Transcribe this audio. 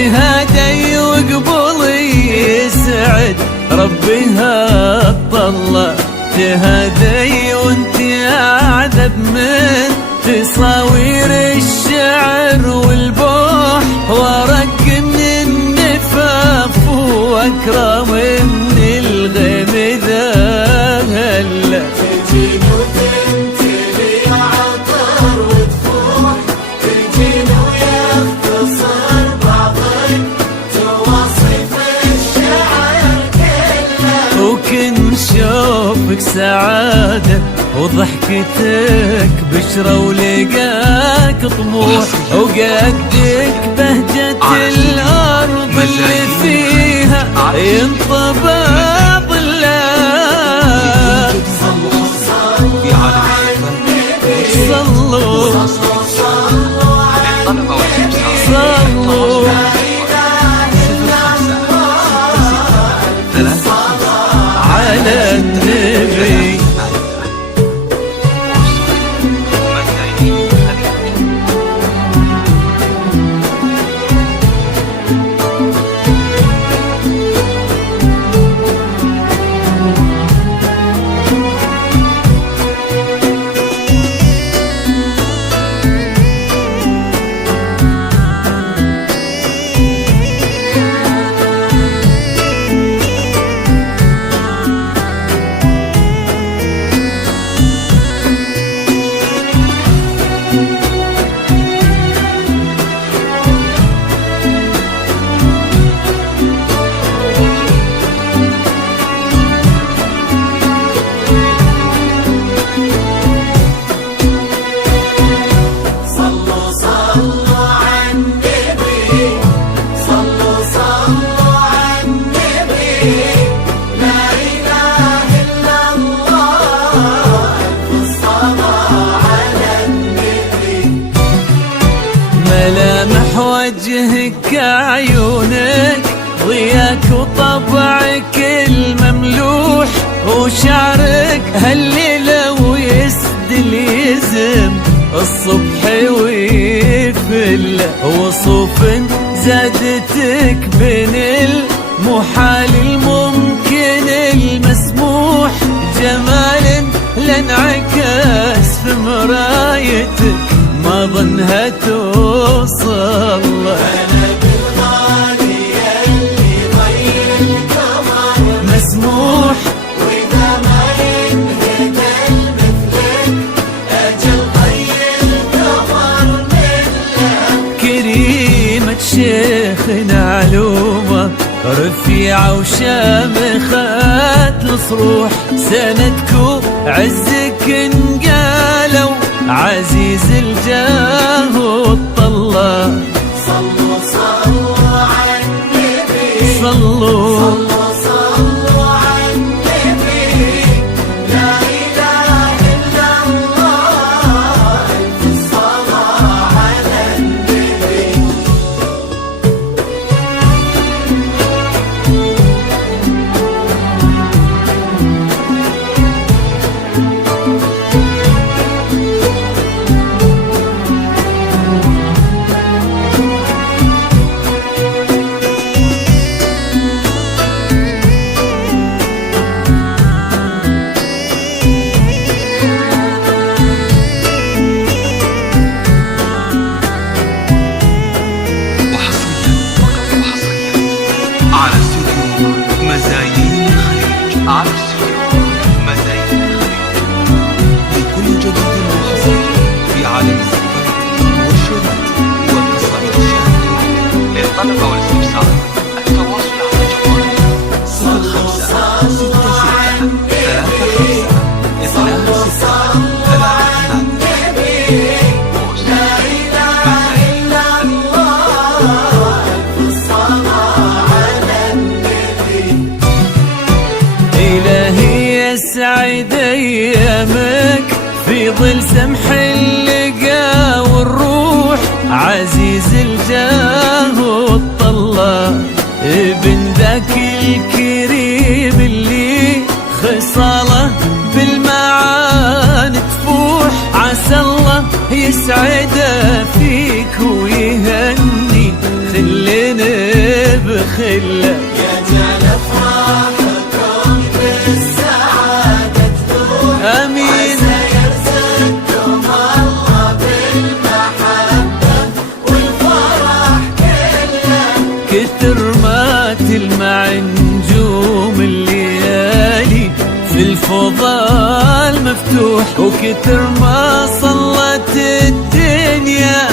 تهادي وقبولي يسعد ربها طلع. تهادي وانت اعذب من تصاوير الشعر والبوح، وارق من النفاف واكرم من الغيم ذا هلا. تجين وتنتلي عطر وتفوح، تجين ويختصر بعضك تواصف الشعر كله. وكن شوفك سعادة وضحكتك بشرة ولقاك طموح، وقدك بهجة الأرض اللي فيها ينطبع ظلال. صلوا صلوا على النبي، صلوا صلوا صلوا على النبي، صلوا لا إله إلا الله، الصلاة على النبي. ملامح وجهك عيونك ضياك وطبعك المملوح، وشعرك هالليلة ويسدل يزم الصبح ويفل. وصوف زادتك بين المحال الممكن المسموح، جمال لانعكاس في مرايتك ما ظنها توصل. أنا بالغالي اللي ضي القمر مسموح، وإذا ما ينهد مثلك أجل ضي القمر منه. كريمة شيخنا علومة رفيعة وشامخات الصروح، سندك عزك انقالوا عزيز الجاه والطلة. صلوا صلوا على النبي، صلوا صلوا صلوا على النبي، لا إله إلا الله، الصلاة على النبي. لكل جديد وحصري في عالم الزفات والشهرات والقصائد الشعرية. للطلب أو الاستفسار التواصل على الجوال 05 66 يسعد ايامك في ظل سمح اللقا والروح، عزيز الجاه والطلة ابن ذاك الكريم اللي خصاله بالمعاني تفوح. عسى الله يسعده فيك ويهني خلينا خله يجعل افراحكم بالسعادة تلوح آمين. وسيرزقكم الله بالمحبة والفرح كله. كتر ما تلمع نجوم الليالي في الفضاء المفتوح، وكتر ما صلت الدنيا